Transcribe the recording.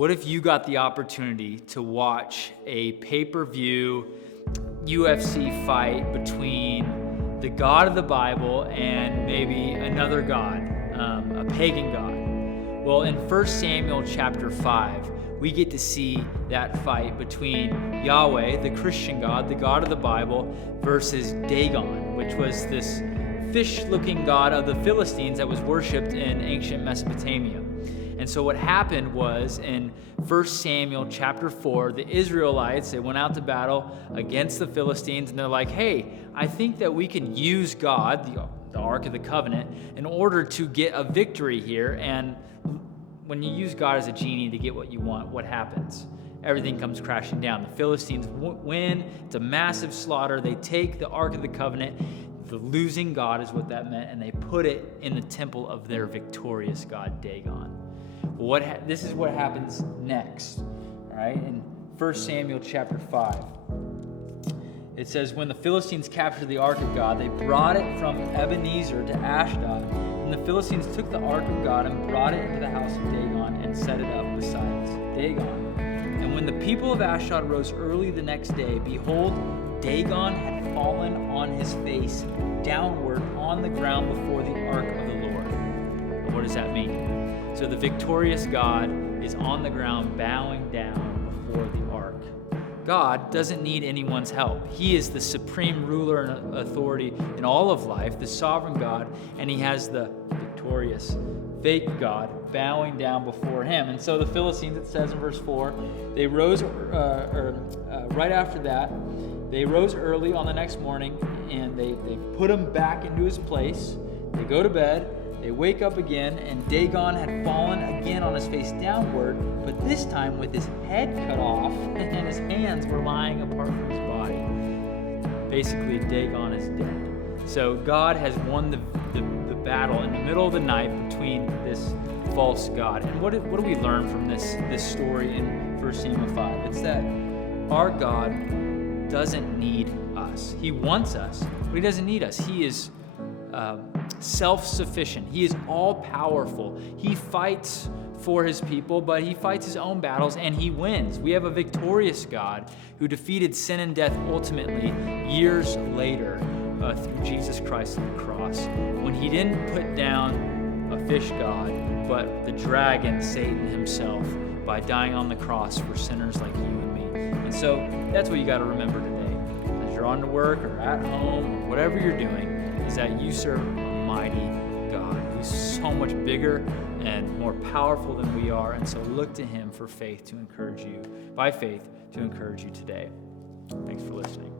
What if you got the opportunity to watch a pay-per-view UFC fight between the God of the Bible and maybe another God, a pagan God? Well, in 1 Samuel chapter 5, we get to see that fight between Yahweh, the Christian God, the God of the Bible, versus Dagon, which was this fish-looking god of the Philistines that was worshipped in ancient Mesopotamia. And so what happened was in 1 Samuel chapter 4, the Israelites, they went out to battle against the Philistines, and they're like, hey, I think that we can use God, the Ark of the Covenant, in order to get a victory here. And when you use God as a genie to get what you want, what happens? Everything comes crashing down. The Philistines win. It's a massive slaughter. They take the Ark of the Covenant. The losing God is what that meant, and they put it in the temple of their victorious God, Dagon. This is what happens next, all right? In 1 Samuel chapter 5, it says, when the Philistines captured the Ark of God, they brought it from Ebenezer to Ashdod. And the Philistines took the Ark of God and brought it into the house of Dagon and set it up beside Dagon. And when the people of Ashdod rose early the next day, behold, Dagon had fallen on his face downward on the ground before the Ark of the Lord. And what does that mean? So the victorious God is on the ground bowing down before the ark. God doesn't need anyone's help. He is the supreme ruler and authority in all of life, the sovereign God, and he has the victorious fake God bowing down before him. And so the Philistines, it says in verse 4, they rose, right after that, they rose early on the next morning, and they put him back into his place. They go to bed. They wake up again, and Dagon had fallen again on his face downward, but this time with his head cut off, and his hands were lying apart from his body. Basically, Dagon is dead. So God has won the battle in the middle of the night between this false god. And what do we learn from this story in 1 Samuel 5? It's that our God doesn't need us. He wants us, but he doesn't need us. He is self-sufficient. He is all-powerful. He fights for his people, but he fights his own battles, and he wins. We have a victorious God who defeated sin and death ultimately years later through Jesus Christ on the cross, when he didn't put down a fish god, but the dragon, Satan himself, by dying on the cross for sinners like you and me. And so that's what you got to remember today. As you're on to work or at home or whatever you're doing, is that you serve a mighty God who's so much bigger and more powerful than we are. And so look to him for faith to encourage you, by faith to encourage you today. Thanks for listening.